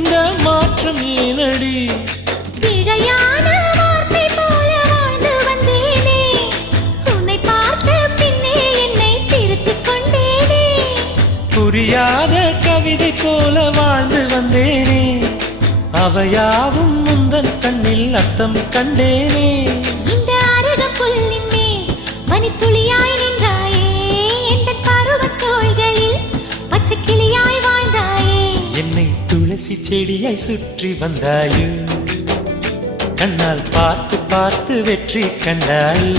இந்த மாற்றம் ஏனடி? பிழையான வார்த்தை போல வாழ்ந்து வந்தேனே, உன்னை பார்த்த பின்னே என்னை திருத்திக் கொண்டேனே. புரியாத கவிதை போல வாழ்ந்து வந்தேனே, அவையாவும் முந்தன் கண்ணில் அர்த்தம் கண்டேனே. இந்த அருக புல்லின் மேல் பனித்துளியாய் நின்றாயே, இந்த பருவத் தோள்களில் பச்சை கிளியாய் வாழ்ந்தாயே. என்னை துளசி செடியாய் சுற்றி வந்தாயோ, கண்ணால் பார்த்து பார்த்து வெற்றி கண்டாயோ.